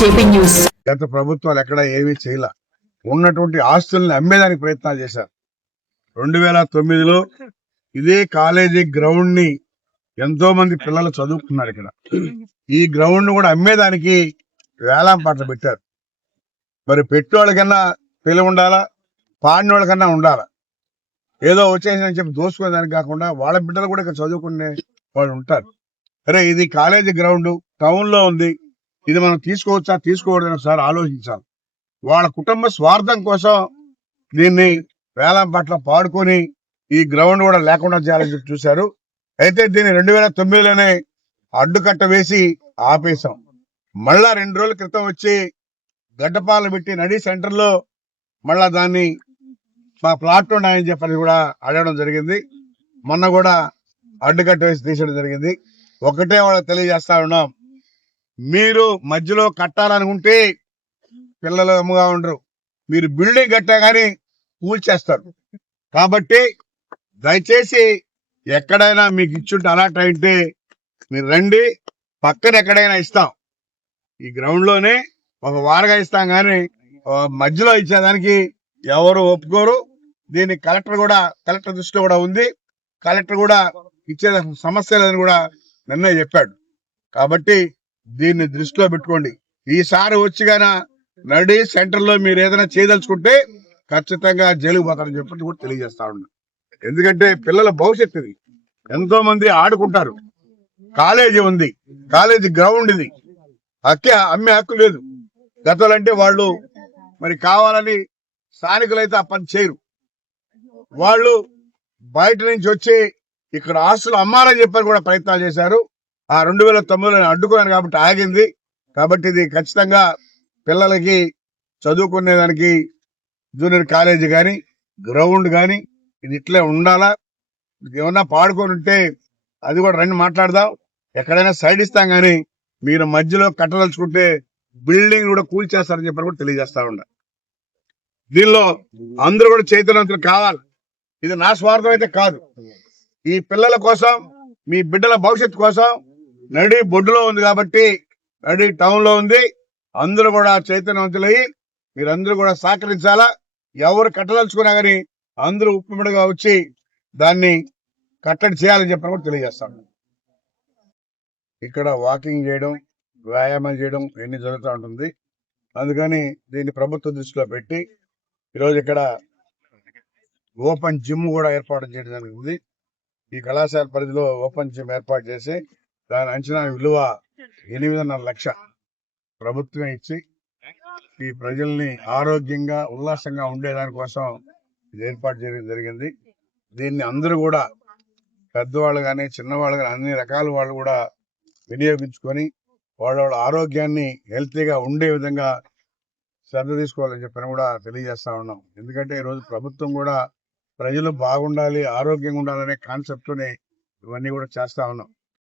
JP news. గత ప్రభుత్వాలు ఎక్కడ ఏమీ చేయలే, ఉన్నటువంటి ఆస్తుల్ని అమ్మేదానికి ప్రయత్నాలు చేశారు. 2009లో ఇదే కాలేజీ గ్రౌండ్ ని ఎంతో మంది పిల్లలు చదువుకున్నారు. ఇక్కడ ఈ గ్రౌండ్ కూడా అమ్మేదానికి వేలం పాటలు పెట్టారు. మరి పెట్టేవాళ్ళకన్నా తెలివి ఉండాలా, పాడినోళ్ళకన్నా ఉండాలా. ఏదో వచ్చేసిందని చెప్పి దోసుకునే దానికి కాకుండా వాళ్ళ బిడ్డలు కూడా ఇక్కడ చదువుకునే వాళ్ళు ఉంటారు. అరే ఇది కాలేజీ గ్రౌండ్ టౌన్ లో ఉంది, ఇది మనం తీసుకోవచ్చా తీసుకోకూడదని ఒకసారి ఆలోచించాలి. వాళ్ళ కుటుంబ స్వార్థం కోసం దీన్ని వేలం పట్ల పాడుకొని ఈ గ్రౌండ్ కూడా లేకుండా చేయాలని చెప్పి చూశారు. అయితే దీన్ని 2009లోనే అడ్డుకట్ట వేసి ఆపేశాం. మళ్ళా 2 రోజుల క్రితం వచ్చి గడ్డపాలు పెట్టి నడి సెంటర్ లో మళ్ళా దాన్ని మా ప్లాట్ ఉన్నాయని చెప్పని కూడా అడగడం జరిగింది. మొన్న కూడా అడ్డుకట్ట వేసి తీసేయడం జరిగింది. ఒకటే వాళ్ళకి తెలియజేస్తా ఉన్నాం, మీరు మధ్యలో కట్టాలనుకుంటే పిల్లలు అమ్ముగా ఉండరు, మీరు బిల్డింగ్ కట్టా కానీ కూల్చేస్తారు. కాబట్టి దయచేసి ఎక్కడైనా మీకు ఇచ్చుంటే అలాట్ అయితే మీరు రండి, పక్కన ఎక్కడైనా ఇస్తాం. ఈ గ్రౌండ్ లోనే ఒక వారగా ఇస్తాం కానీ మధ్యలో ఇచ్చేదానికి ఎవరు ఒప్పుకోరు. దీన్ని కలెక్టర్ దృష్టిలో కూడా ఉంది. కలెక్టర్ కూడా ఇచ్చే సమస్య లేదని కూడా నిన్నే చెప్పాడు. కాబట్టి దీన్ని దృష్టిలో పెట్టుకోండి. ఈసారి వచ్చిగానా నడి సెంటర్ లో మీరు ఏదైనా చేయదలుచుకుంటే ఖచ్చితంగా జైలుకు పోతారని చెప్పి కూడా తెలియజేస్తా ఉన్నా. ఎందుకంటే పిల్లల భవిష్యత్తు ఇది, ఎంతో మంది ఆడుకుంటారు. కాలేజీ ఉంది, కాలేజీ గ్రౌండ్ ఇది, అమ్మే హక్కు లేదు. గతంటే వాళ్ళు మరి కావాలని స్థానికులైతే ఆ పని చేయరు. వాళ్ళు బయట నుంచి వచ్చి ఇక్కడ ఆస్తులు అమ్మాలని చెప్పని కూడా ప్రయత్నాలు చేశారు. ఆ 2009లో అడ్డుకున్నాను కాబట్టి ఆగింది. కాబట్టి ఇది ఖచ్చితంగా పిల్లలకి చదువుకునేదానికి జూనియర్ కాలేజీ కానీ గ్రౌండ్ కానీ ఇది ఇట్లే ఉండాలా. ఏమన్నా పాడుకొని ఉంటే అది కూడా రండి మాట్లాడదాం, ఎక్కడైనా సైడ్ ఇస్తాం. కానీ మీరు మధ్యలో కట్టదలుచుకుంటే బిల్డింగ్ కూడా కూల్చేస్తారని చెప్పని కూడా తెలియజేస్తా ఉన్నా. దీనిలో అందరూ కూడా చైతన్యవంతులు కావాలి. ఇది నా స్వార్థం అయితే కాదు, ఈ పిల్లల కోసం, మీ బిడ్డల భవిష్యత్తు కోసం. నడి బొడ్డులో ఉంది కాబట్టి, నడి టౌన్ లో ఉంది. అందరూ కూడా చైతన్యవంతులయ్యి మీరందరూ కూడా సహకరించాలా. ఎవరు కట్టదలుచుకున్నా కానీ అందరూ ఉప్పుమిడిగా వచ్చి దాన్ని కట్టడి చేయాలని చెప్పని కూడా తెలియజేస్తాను. ఇక్కడ వాకింగ్ చేయడం, వ్యాయామం చేయడం ఇవన్నీ జరుగుతూ ఉంటుంది. అందుకని దీన్ని ప్రభుత్వ దృష్టిలో పెట్టి ఈరోజు ఇక్కడ ఓపెన్ జిమ్ కూడా ఏర్పాటు చేయడం జరిగింది. ఈ కళాశాల పరిధిలో ఓపెన్ జిమ్ ఏర్పాటు చేసి దాని అంచనా విలువ 8.5 లక్ష ప్రభుత్వమే ఇచ్చి ఈ ప్రజల్ని ఆరోగ్యంగా ఉల్లాసంగా ఉండేదానికోసం ఇది ఏర్పాటు చేయడం జరిగింది. దీన్ని అందరూ కూడా పెద్దవాళ్ళు కానీ చిన్నవాళ్ళు కానీ అన్ని రకాల వాళ్ళు కూడా వినియోగించుకొని వాళ్ళ ఆరోగ్యాన్ని హెల్తీగా ఉండే విధంగా శ్రద్ధ తీసుకోవాలని చెప్పని కూడా తెలియజేస్తా ఉన్నాం. ఎందుకంటే ఈరోజు ప్రభుత్వం కూడా ప్రజలు బాగుండాలి, ఆరోగ్యంగా ఉండాలనే కాన్సెప్ట్తోనే ఇవన్నీ కూడా చేస్తా ఉన్నాం.